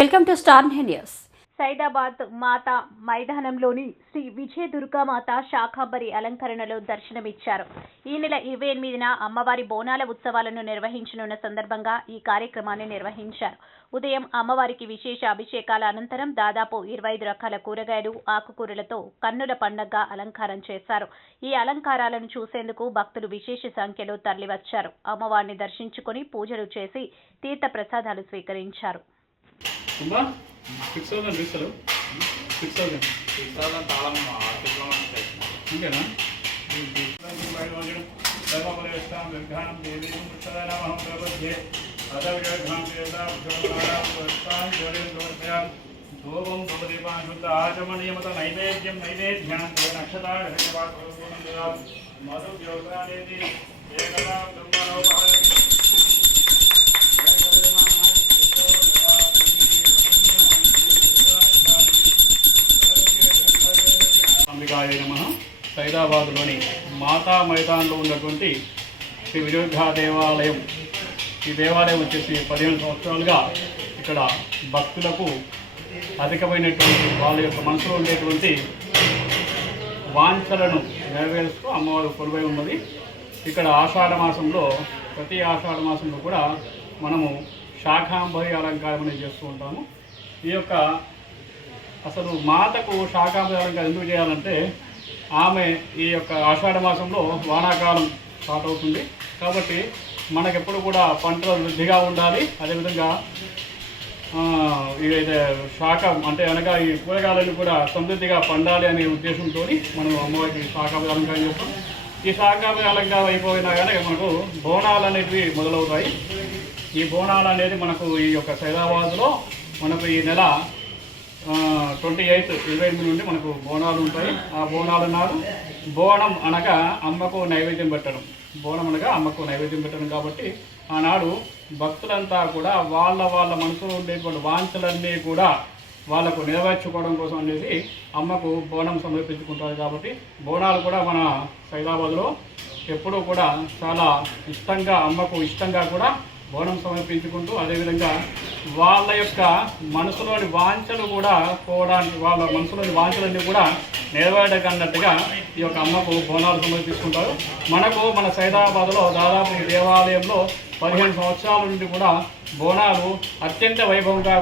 Welcome to star news. Saidabad మాతా మైదానంలోని శ్రీ విజయ దుర్గామాత శాకాంబరి అలంకరణలో దర్శనమిచ్చారు. ఈ నెల 28న అమ్మవారి బోనాల ఉత్సవాలను నిర్వహించనున్న సందర్భంగా ఈ కార్యక్రమాన్ని నిర్వహించారు. ఉదయం అమ్మవారికి విశేష అభిషేకాల అనంతరం దాదాపు 25 రకాల కూరగాయలు, ఆకుకూరలతో కన్నుల పండగగా అలంకారం చేశారు. ఈ అలంకారాలను చూసేందుకు భక్తులు విశేష సంఖ్యలో తరలివచ్చారు. అమ్మవారిని దర్శించుకుని పూజలు చేసి తీర్థ ప్రసాదాలు స్వీకరించారు. నైవేద్యం అంబికాయ నమః. సైదాబాద్లోని మాతా మైదానంలో ఉన్నటువంటి శ్రీ విజయ దేవాలయం. ఈ దేవాలయం వచ్చేసి 15 సంవత్సరాలుగా ఇక్కడ భక్తులకు అధికమైనటువంటి వాళ్ళ యొక్క మనసులో ఉండేటువంటి వాంఛలను నెరవేరుస్తూ అమ్మవారు కొలువై ఉన్నది. ఇక్కడ ఆషాఢ మాసంలో ప్రతి ఆషాఢ మాసంలో కూడా మనము శాకాంబరి అలంకారం అనేది చేస్తూ ఉంటాము. ఈ యొక్క అసలు మాతకు శాకాంబరి అలంకారం ఎందుకు చేయాలంటే ఆమె ఈ యొక్క ఆషాఢ మాసంలో వానాకాలం స్టార్ట్ అవుతుంది కాబట్టి మనకెప్పుడు కూడా పంటలు వృద్ధిగా ఉండాలి. అదేవిధంగా ఇదైతే శాఖ అంటే అనగా ఈ కూరగాయలను కూడా సమృద్ధిగా పండాలి అనే ఉద్దేశంతో మనం అమ్మవారికి శాకాంబరి అలంకారం చేస్తాం. ఈ శాకాంబరి అలంకారం అయిపోయినా కానీ మనకు బోనాలు అనేటివి మొదలవుతాయి. ఈ బోనాలు అనేది మనకు ఈ యొక్క సైదాబాద్లో మనకు ఈ నెల 28 నుండి మనకు బోనాలు ఉంటాయి. ఆ బోనాలు నాడు బోనం అనగా అమ్మకు నైవేద్యం పెట్టడం, బోనం అనగా అమ్మకు నైవేద్యం పెట్టడం కాబట్టి ఆనాడు భక్తులంతా కూడా వాళ్ళ మనసులో ఉండేటువంటి వాంఛలన్నీ కూడా వాళ్ళకు నెరవేర్చుకోవడం కోసం అనేది అమ్మకు బోనం సమర్పించుకుంటారు. కాబట్టి బోనాలు కూడా మన సైదాబాద్లో ఎప్పుడూ కూడా చాలా ఇష్టంగా అమ్మకు ఇష్టంగా కూడా బోనం సమర్పించుకుంటూ అదేవిధంగా వాళ్ళ యొక్క మనసులోని వాంఛలు కూడా పోవడానికి వాళ్ళ మనసులోని వాంఛలన్నీ కూడా నెరవేరకన్నట్టుగా ఈ యొక్క అమ్మకు బోనాలు సమర్పించుకుంటారు. మనకు మన సైదాబాద్లో దాదాపు ఈ దేవాలయంలో 15 సంవత్సరాల నుండి కూడా బోనాలు అత్యంత వైభవంగా